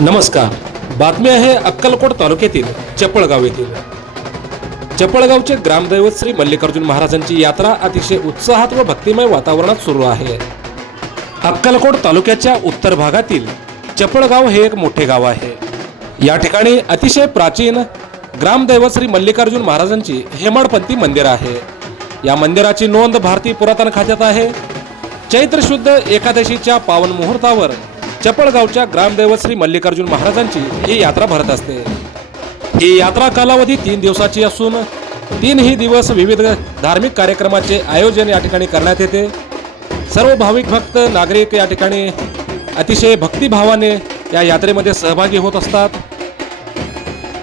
नमस्कार. बातमी आहे अक्कलकोट तालुक्यातील चपळगाव येथील. चपळगावचे ग्रामदैवत श्री मल्लिकार्जुन महाराजांची यात्रा अतिशय उत्साहात व भक्तिमय वातावरणात सुरू आहे. अक्कलकोट तालुक्याच्या उत्तर भागातील चपळगाव हे एक मोठे गाव आहे. या ठिकाणी अतिशय प्राचीन ग्रामदैवत श्री मल्लिकार्जुन महाराजांची हेमाडपंथी मंदिर आहे. या मंदिराची नोंद भारतीय पुरातन खात्यात आहे. चैत्र शुद्ध एकादशीच्या पावन मुहूर्तावर चपळगावच्या ग्रामदैवत श्री मल्लिकार्जुन महाराजांची ही यात्रा भरत असते. ही यात्रा कालावधी 3 दिवसाची असून 3ही दिवस विविध धार्मिक कार्यक्रमाचे आयोजन या ठिकाणी करण्यात येते. सर्व भाविक भक्त नागरिक या ठिकाणी अतिशय भक्तिभावाने या यात्रेमध्ये सहभागी होत असतात.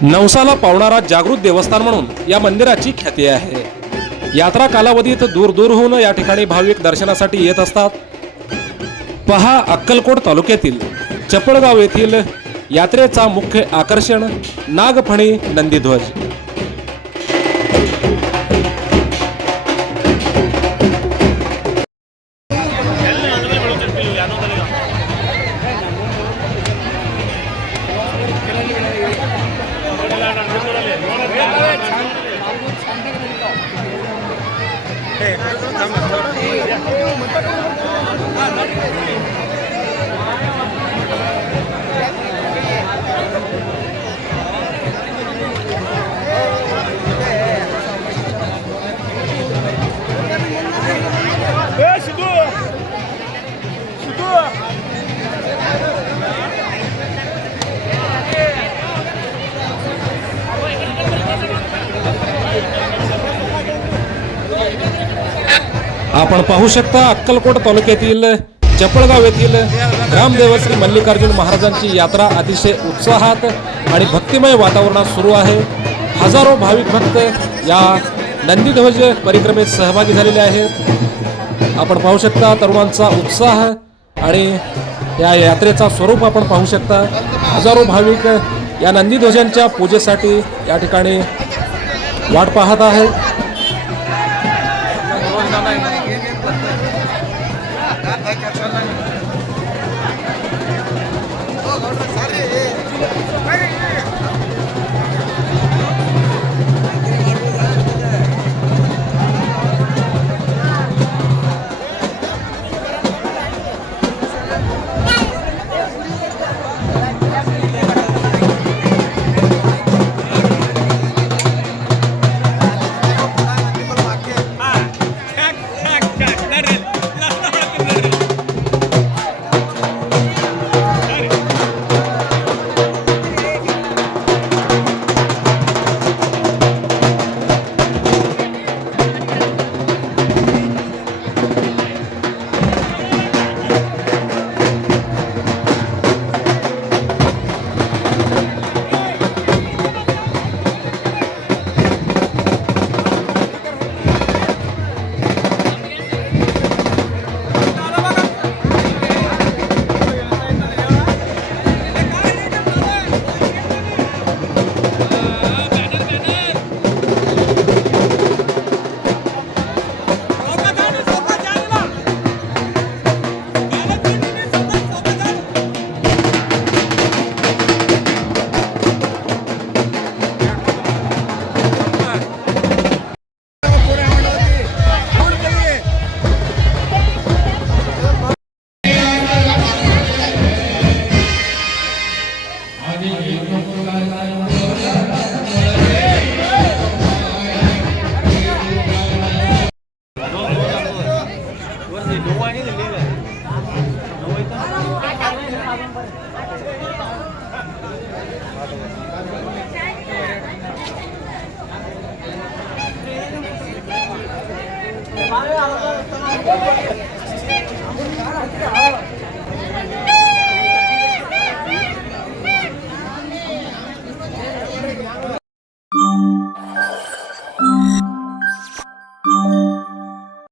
नवसाला पावणारा जागृत देवस्थान म्हणून या मंदिराची ख्याती आहे. यात्रा कालावधीत दूरहून या ठिकाणी भाविक दर्शनासाठी येत असतात. पहा अक्कलकोट तालुक्यातील चपळगाव येथील यात्रेचा मुख्य आकर्षण नागफणी नंदीध्वज. आपण पाहू शकता अक्कलकोट तालुक्यातील चपळगाव येथील ग्रामदैवत श्री मल्लिकार्जुन महाराजांची यात्रा अतिशय उत्साहात आणि भक्तिमय वातावरणात सुरू आहे. हजारो भाविक भक्त या नंदीध्वज परिक्रमेत सहभागी झालेले आहेत. आपण पाहू शकता तरुणांचा उत्साह आणि या यात्रेचा स्वरूप आपण पाहू शकता. हजारो भाविक या नंदीध्वजांच्या पूजेसाठी या ठिकाणी वाट पाहत आहेत.